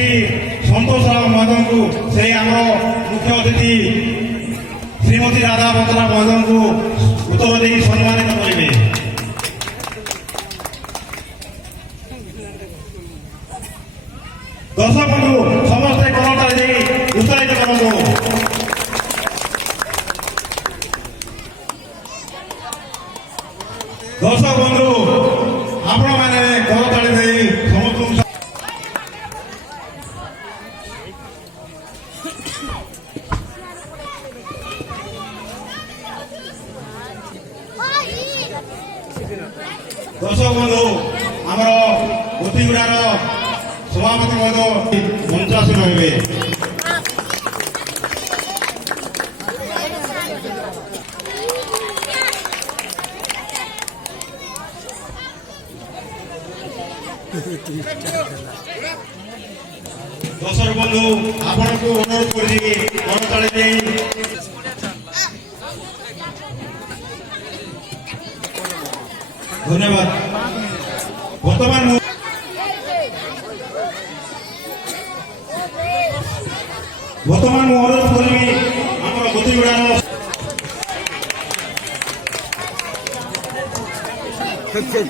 श्री संतोष राव महाजन को से आम मुख्य अतिथि श्रीमती राधा बंदना महाजन को उत्तर दे सम्मानित करेंगे। दर्शक बंधु समस्ते करताली दे उत्साहित करूँ। दर्शक बंधु आपण मैंने करताली दे समस्त दर्शक बंधु आम गोतीगुड़ार सभापति महोदय मंचासीन हे। दर्शक बंधु आपण को अनुरोध कर धन्यवाद। बर्तमान अनुरोध करी आम गोतीगुड़ार ठीक है